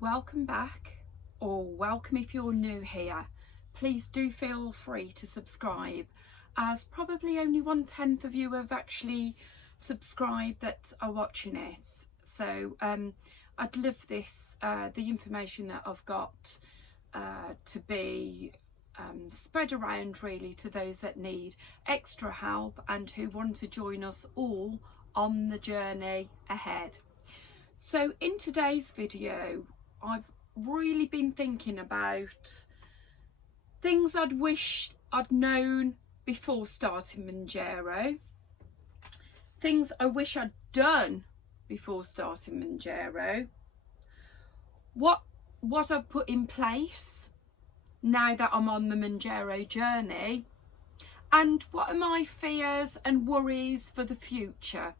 Welcome back, or welcome if you're new here. Please do feel free to subscribe, as probably only 1/10 of you have actually subscribed that are watching it. So I'd love this, the information that I've got to be spread around really to those that need extra help and who want to join us all on the journey ahead. So in today's video, I've really been thinking about things I'd wish I'd known before starting Mounjaro, things I wish I'd done before starting Mounjaro, what I've put in place now that I'm on the Mounjaro journey, and what are my fears and worries for the future.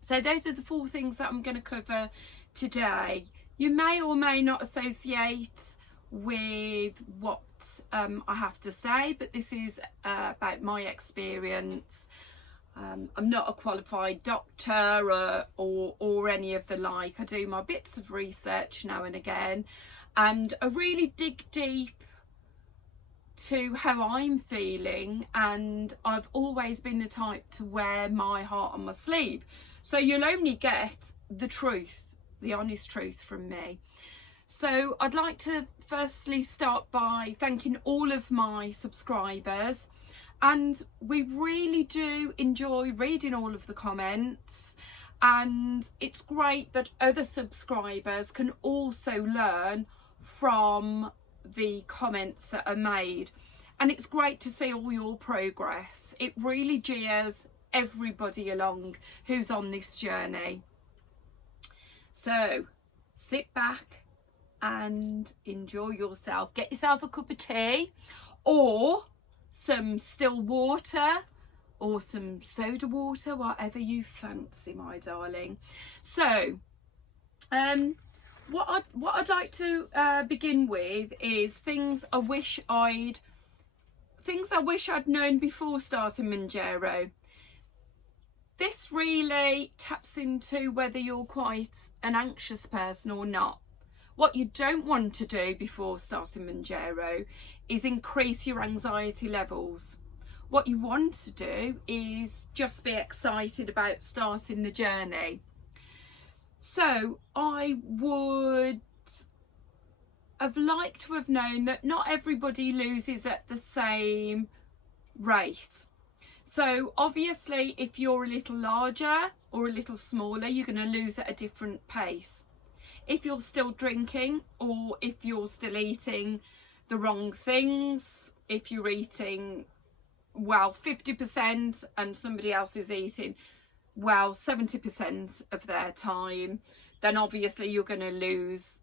So those are the 4 things that I'm going to cover today. You may or may not associate with what I have to say, but this is about my experience. I'm not a qualified doctor or any of the like. I do my bits of research now and again, and I really dig deep to how I'm feeling, and I've always been the type to wear my heart on my sleeve. So you'll only get the truth, the honest truth from me. So I'd like to firstly start by thanking all of my subscribers, and we really do enjoy reading all of the comments, and it's great that other subscribers can also learn from the comments that are made, and it's great to see all your progress. It really cheers everybody along who's on this journey. So sit back and enjoy yourself. Get yourself a cup of tea or some still water or some soda water, whatever you fancy, my darling. So what I'd like to begin with is things I wish I'd known before starting Mounjaro. This really taps into whether you're quite an anxious person or not. What you don't want to do before starting Mounjaro is increase your anxiety levels. What you want to do is just be excited about starting the journey. So I would have liked to have known that not everybody loses at the same rate. So obviously if you're a little larger or a little smaller, you're going to lose at a different pace. If you're still drinking, or if you're still eating the wrong things, if you're eating, well, 50% and somebody else is eating, well, 70% of their time, then obviously you're going to lose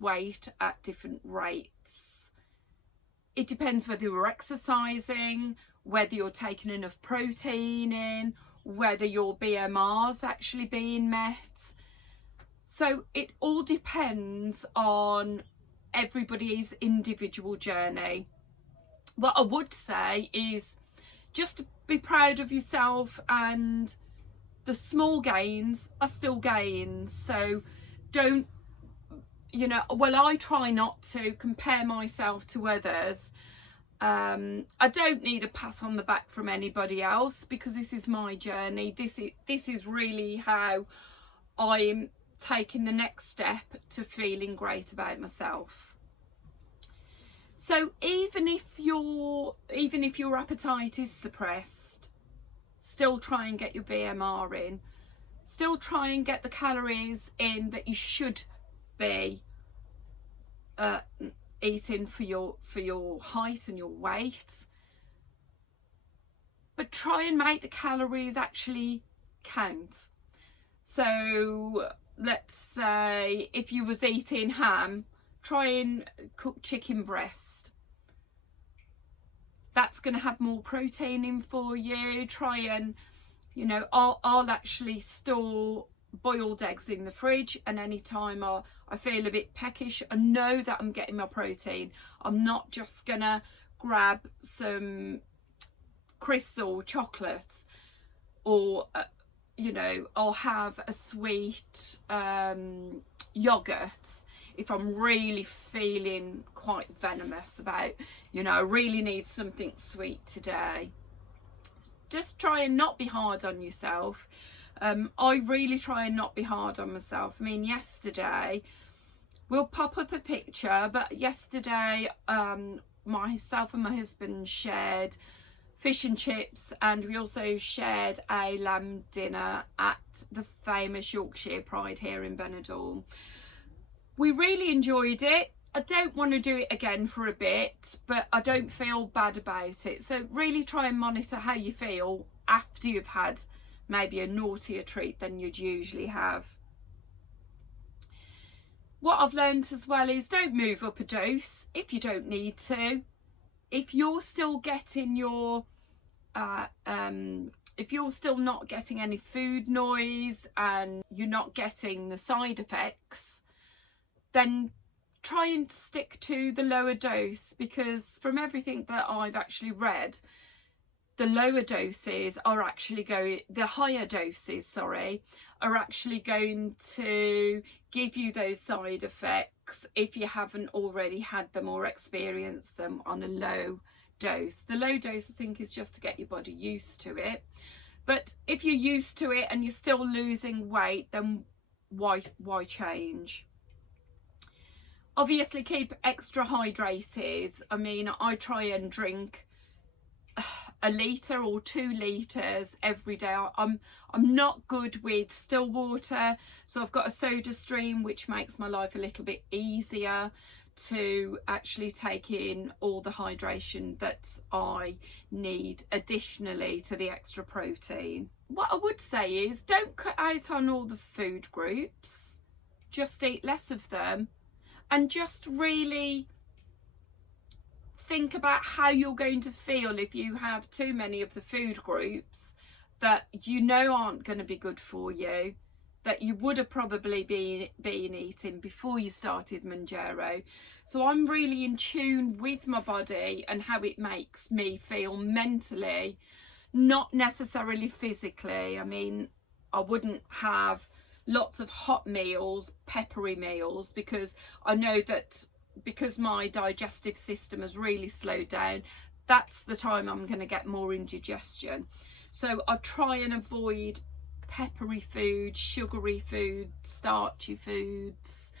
weight at different rates. It depends whether you're exercising, whether you're taking enough protein in, whether your BMR's actually being met. So it all depends on everybody's individual journey. What I would say is just to be proud of yourself, and the small gains are still gains. So don't, I try not to compare myself to others. I don't need a pat on the back from anybody else, because this is my journey. This is really how I'm taking the next step to feeling great about myself. So even if your appetite is suppressed, still try and get your BMR in, still try and get the calories in that you should be eating for your height and your weight, but try and make the calories actually count. So let's say if you was eating ham, try and cook chicken breast. That's going to have more protein in for you. Try and, I'll actually store boiled eggs in the fridge, and anytime I feel a bit peckish, I know that I'm getting my protein. I'm not just gonna grab some crisps or chocolates, or I'll have a sweet yogurts if I'm really feeling quite venomous about, you know, I really need something sweet today. Just try and not be hard on yourself. I really try and not be hard on myself. I mean, yesterday, we'll pop up a picture, but yesterday myself and my husband shared fish and chips, and we also shared a lamb dinner at the famous Yorkshire Pride here in Benidorm. We really enjoyed it. I don't want to do it again for a bit, but I don't feel bad about it. So really try and monitor how you feel after you've had maybe a naughtier treat than you'd usually have. What I've learned as well is don't move up a dose if you don't need to. If you're still getting your if you're still not getting any food noise and you're not getting the side effects, then try and stick to the lower dose, because from everything that I've actually read, the lower doses are actually the higher doses, sorry, are actually going to give you those side effects if you haven't already had them or experienced them on a low dose. The low dose, I think, is just to get your body used to it. But if you're used to it and you're still losing weight, then why change? Obviously, keep extra hydrated. I mean, I try and drink a litre or 2 litres every day. I'm not good with still water, so I've got a soda stream, which makes my life a little bit easier to actually take in all the hydration that I need additionally to the extra protein. What I would say is don't cut out on all the food groups, just eat less of them, and just really think about how you're going to feel if you have too many of the food groups that you know aren't going to be good for you, that you would have probably been eating before you started Mounjaro. So I'm really in tune with my body and how it makes me feel mentally, not necessarily physically. I mean, I wouldn't have lots of hot meals, peppery meals, because I know that because my digestive system has really slowed down, that's the time I'm going to get more indigestion. So I try and avoid peppery food, sugary food, starchy foods.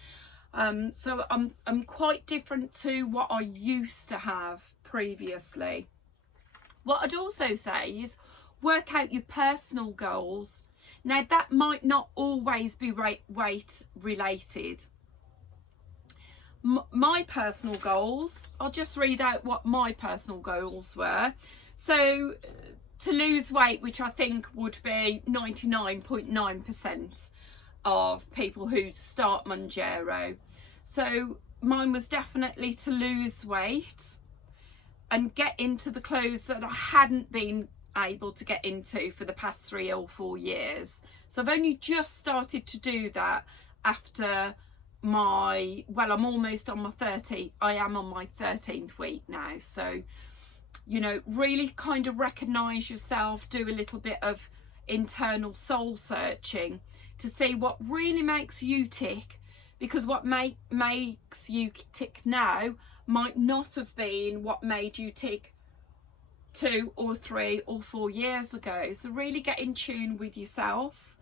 So I'm quite different to what I used to have previously. What I'd also say is work out your personal goals. Now, that might not always be weight related. My personal goals, I'll just read out what my personal goals were. So to lose weight, which I think would be 99.9% of people who start Mounjaro. So mine was definitely to lose weight and get into the clothes that I hadn't been able to get into for the past 3 or 4 years. So I've only just started to do that after I'm almost on my 13th. I am on my 13th week now. So, you know, really kind of recognize yourself, do a little bit of internal soul searching to see what really makes you tick, because what makes you tick now might not have been what made you tick 2 or 3 or 4 years ago. So really get in tune with yourself.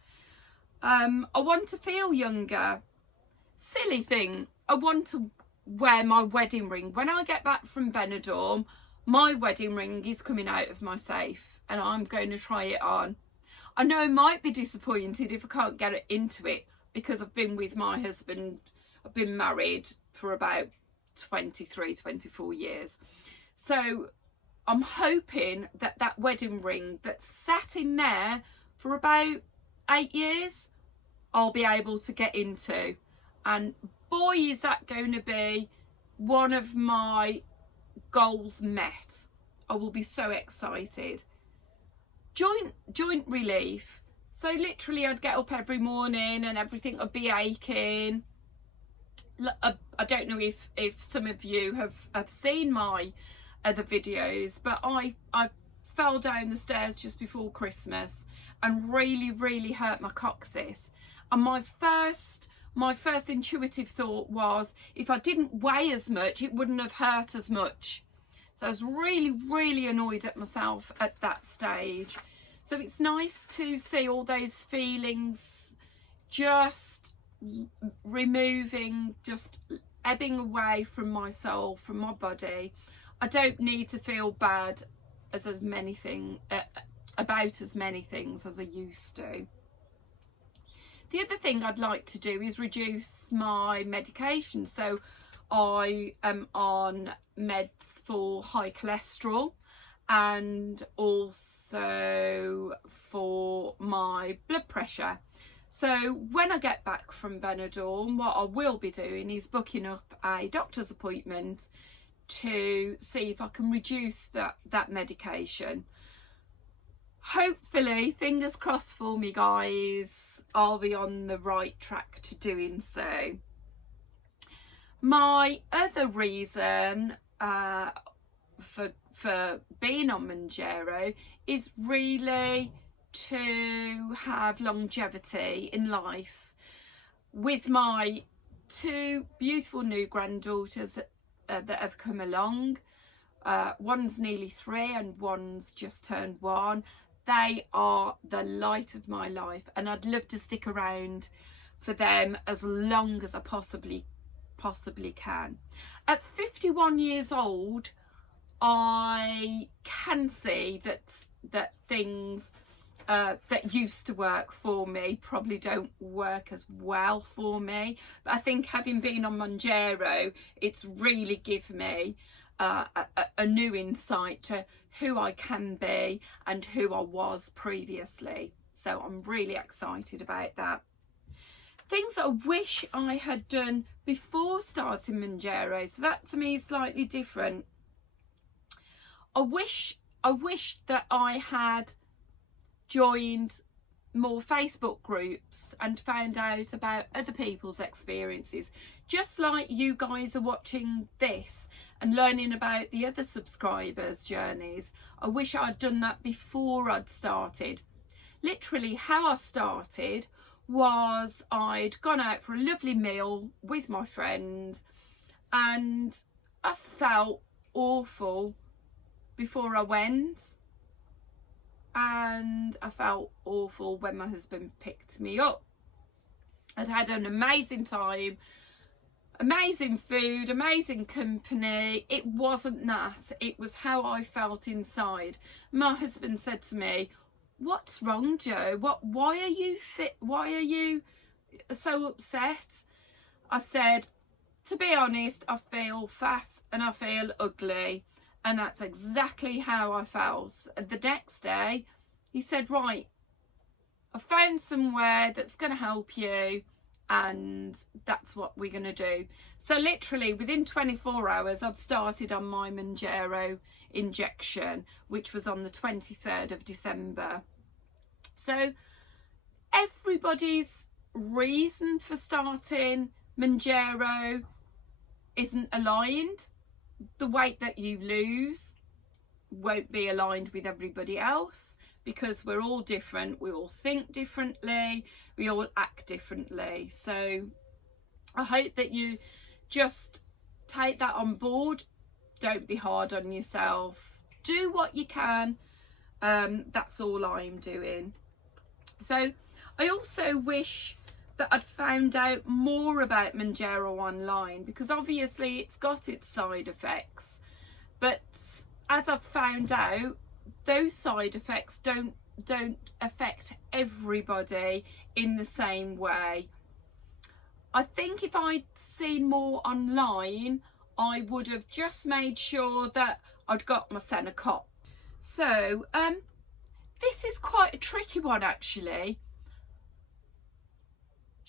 I want to feel younger. Silly thing, I want to wear my wedding ring. When I get back from Benidorm, my wedding ring is coming out of my safe and I'm going to try it on. I know I might be disappointed if I can't get it into it, because I've been with my husband, I've been married for about 23, 24 years. So I'm hoping that that wedding ring that sat in there for about 8 years, I'll be able to get into. And boy, is that going to be one of my goals met. I will be so excited. Joint relief. So literally I'd get up every morning and everything would be aching. I don't know if some of you have seen my other videos, but I fell down the stairs just before Christmas and really hurt my coccyx. And my my first intuitive thought was if I didn't weigh as much, it wouldn't have hurt as much. So I was really, really annoyed at myself at that stage. So it's nice to see all those feelings just removing, just ebbing away from my soul, from my body. I don't need to feel bad as many things about as many things as I used to. The other thing I'd like to do is reduce my medication. So I am on meds for high cholesterol and also for my blood pressure. So when I get back from Benidorm, what I will be doing is booking up a doctor's appointment to see if I can reduce that medication. Hopefully, fingers crossed for me guys, I'll be on the right track to doing so. My other reason for being on Mounjaro is really to have longevity in life. With my two beautiful new granddaughters that have come along, one's nearly 3 and one's just turned 1. They are the light of my life, and I'd love to stick around for them as long as I possibly can. At 51 years old, I can see that things that used to work for me probably don't work as well for me. But I think having been on Mounjaro, it's really given me a new insight to who I can be and who I was previously. So I'm really excited about that. Things I wish I had done before starting Mounjaro, so that to me is slightly different. I wish that I had joined more Facebook groups and found out about other people's experiences, just like you guys are watching this and learning about the other subscribers' journeys. I wish I'd done that before I'd started. Literally how I started was I'd gone out for a lovely meal with my friend and I felt awful before I went, and I felt awful when my husband picked me up. I'd had an amazing time, amazing food, amazing company. It wasn't that, it was how I felt inside. My husband said to me, "What's wrong, Jo? Why are you so upset?" I said, "To be honest, I feel fat and I feel ugly." And that's exactly how I felt. The next day, he said, "Right, I found somewhere that's going to help you, and that's what we're going to do." So literally within 24 hours, I'd started on my Mounjaro injection, which was on the 23rd of December. So everybody's reason for starting Mounjaro isn't aligned. The weight that you lose won't be aligned with everybody else, because we're all different, we all think differently, we all act differently. So I hope that you just take that on board. Don't be hard on yourself, do what you can. That's all I'm doing. So I also wish that I'd found out more about Mounjaro online, because obviously it's got its side effects, but as I've found out, those side effects don't affect everybody in the same way. I think if I'd seen more online, I would have just made sure that I'd got my Senecop. So this is quite a tricky one actually.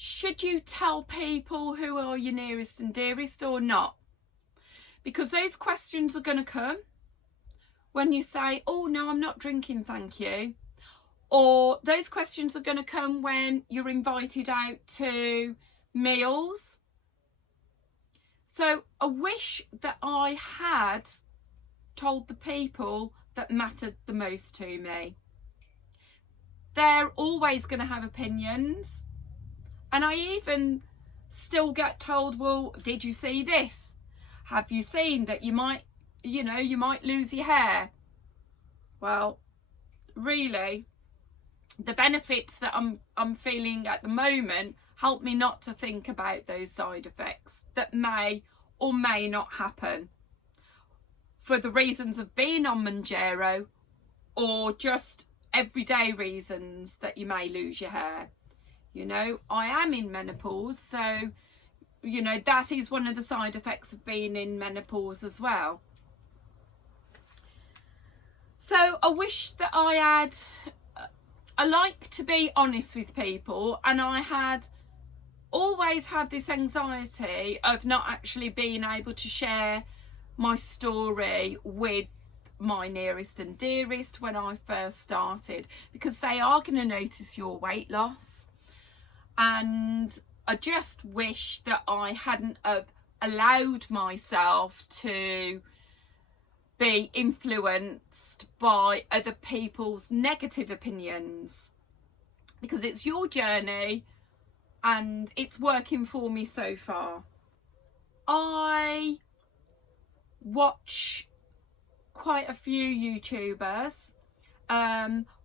Should you tell people who are your nearest and dearest or not? Because those questions are going to come when you say, "Oh no, I'm not drinking, thank you." Or those questions are going to come when you're invited out to meals. So I wish that I had told the people that mattered the most to me. They're always going to have opinions. And I even still get told, well, did you see this? Have you seen that you might, you know, you might lose your hair? Well, really, the benefits that I'm feeling at the moment help me not to think about those side effects that may or may not happen for the reasons of being on Mounjaro, or just everyday reasons that you may lose your hair. You know, I am in menopause, so, you know, that is one of the side effects of being in menopause as well. So I wish that I like to be honest with people, and I had always had this anxiety of not actually being able to share my story with my nearest and dearest when I first started, because they are going to notice your weight loss. And I just wish that I hadn't have allowed myself to be influenced by other people's negative opinions, because it's your journey and it's working for me so far. I watch quite a few YouTubers.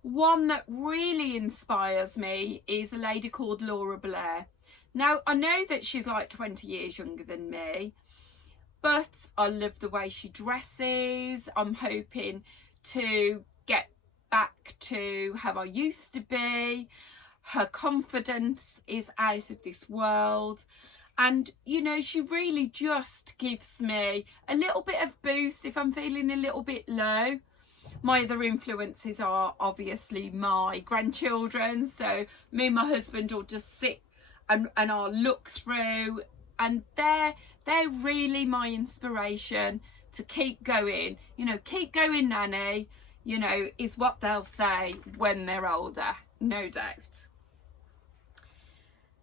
One that really inspires me is a lady called Laura Blair. Now, I know that she's like 20 years younger than me, but I love the way she dresses. I'm hoping to get back to how I used to be. Her confidence is out of this world. And, you know, she really just gives me a little bit of boost if I'm feeling a little bit low. My other influences are obviously my grandchildren. So me and my husband will just sit and I'll look through, and they're really my inspiration to keep going. You know, keep going, Nanny, you know, is what they'll say when they're older, no doubt.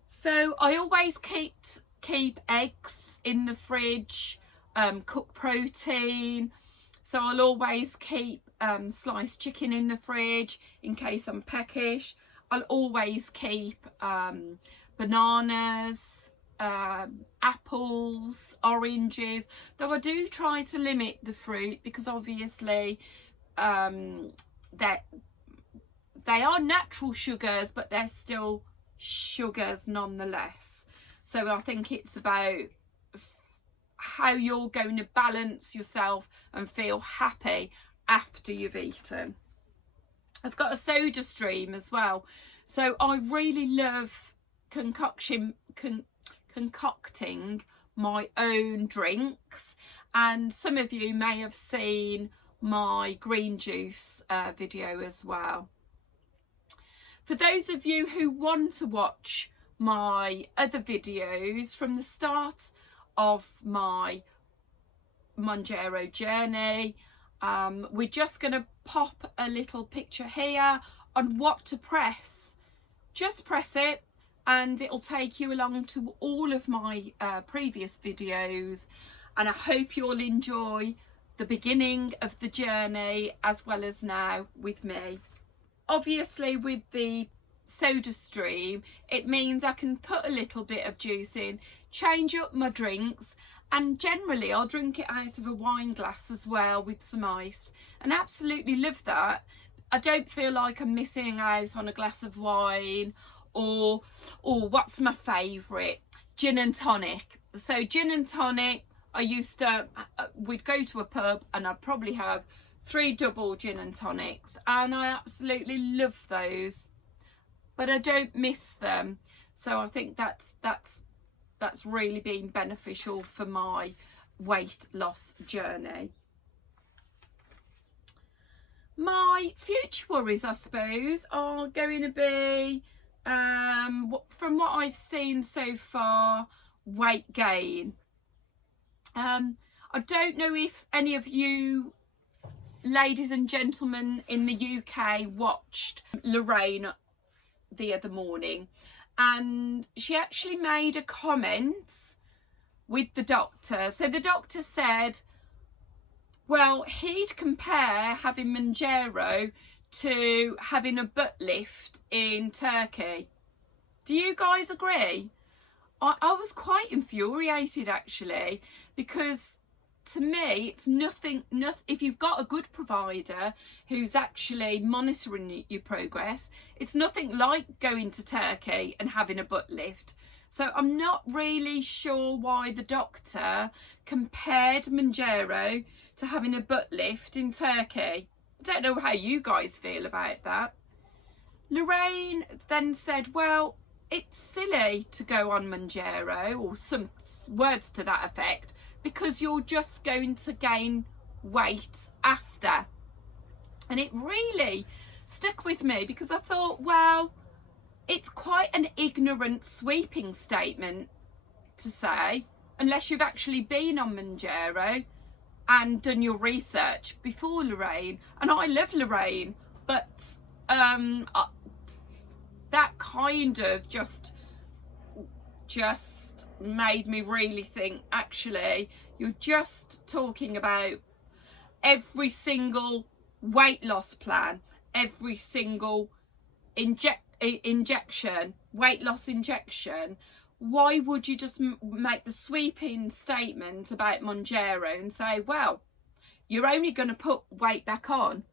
So I always keep eggs in the fridge, cook protein. So I'll always keep sliced chicken in the fridge in case I'm peckish. I'll always keep bananas, apples, oranges, though I do try to limit the fruit, because obviously they are natural sugars, but they're still sugars nonetheless. So I think it's about how you're going to balance yourself and feel happy after you've eaten. I've got a soda stream as well, so I really love concocting my own drinks, and some of you may have seen my green juice video as well. For those of you who want to watch my other videos from the start of my Mounjaro journey, we're just going to pop a little picture here on what to press. Just press it and it'll take you along to all of my previous videos, and I hope you'll enjoy the beginning of the journey as well as now with me. Obviously with the soda stream, it means I can put a little bit of juice in, change up my drinks, and generally I'll drink it out of a wine glass as well with some ice, and absolutely love that. I don't feel like I'm missing out on a glass of wine, or what's my favourite, gin and tonic. So gin and tonic, I used to, we'd go to a pub and I'd probably have 3 double gin and tonics, and I absolutely love those, but I don't miss them. So I think that's really been beneficial for my weight loss journey. My future worries, I suppose, are going to be, from what I've seen so far, weight gain. I don't know if any of you ladies and gentlemen in the UK watched Lorraine the other morning, and she actually made a comment with the doctor. So the doctor said, well, he'd compare having Mounjaro to having a butt lift in Turkey. Do you guys agree? I was quite infuriated actually, because to me it's nothing, if you've got a good provider who's actually monitoring your progress, it's nothing like going to Turkey and having a butt lift. So I'm not really sure why the doctor compared Mounjaro to having a butt lift in Turkey. I don't know how you guys feel about that. Lorraine then said, well, it's silly to go on Mounjaro, or some words to that effect, because you're just going to gain weight after. And it really stuck with me, because I thought, well, it's quite an ignorant, sweeping statement to say, unless you've actually been on Mounjaro and done your research before, Lorraine. And I love Lorraine, but that kind of just made me really think, actually, you're just talking about every single weight loss plan, every single injection, weight loss injection. Why would you just make the sweeping statement about Mounjaro and say, well, you're only going to put weight back on?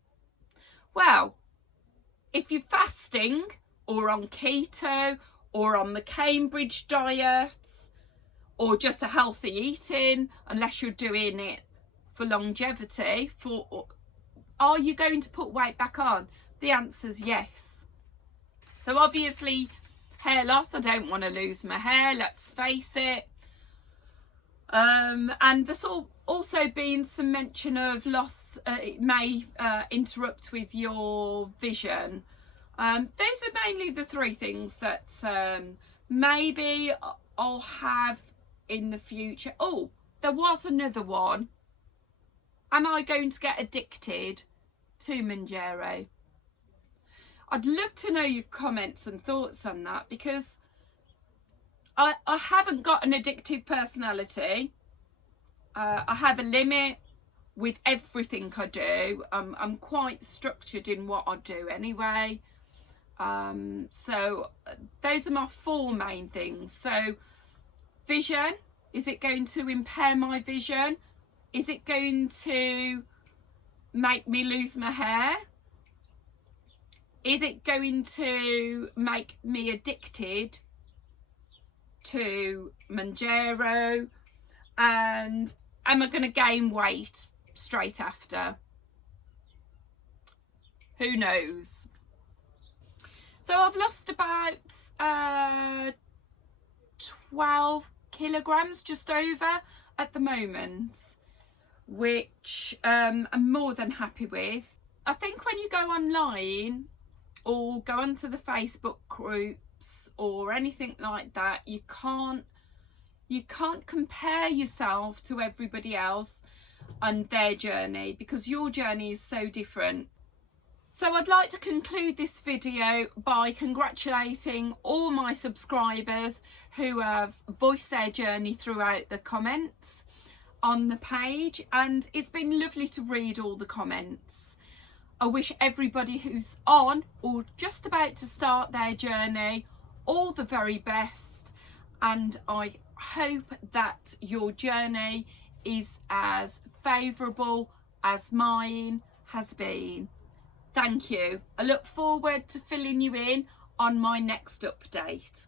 Well, if you're fasting or on keto or on the Cambridge diets or just a healthy eating, unless you're doing it for longevity, are you going to put weight back on? The answer's yes. So obviously hair loss, I don't want to lose my hair, let's face it. And there's also been some mention of loss, it may interrupt with your vision. Those are mainly the three things that maybe I'll have in the future. Oh, there was another one. Am I going to get addicted to Mounjaro? I'd love to know your comments and thoughts on that, because I haven't got an addictive personality. I have a limit with everything I do. I'm quite structured in what I do anyway. So those are my four main things. So vision, is it going to impair my vision? Is it going to make me lose my hair? Is it going to make me addicted to Mounjaro? And am I going to gain weight straight after? Who knows? So I've lost about 12 kilograms, just over, at the moment, which I'm more than happy with. I think when you go online or go onto the Facebook groups or anything like that, you can't compare yourself to everybody else and their journey, because your journey is so different. So I'd like to conclude this video by congratulating all my subscribers who have voiced their journey throughout the comments on the page, and it's been lovely to read all the comments. I wish everybody who's on or just about to start their journey all the very best, and I hope that your journey is as favourable as mine has been. Thank you. I look forward to filling you in on my next update.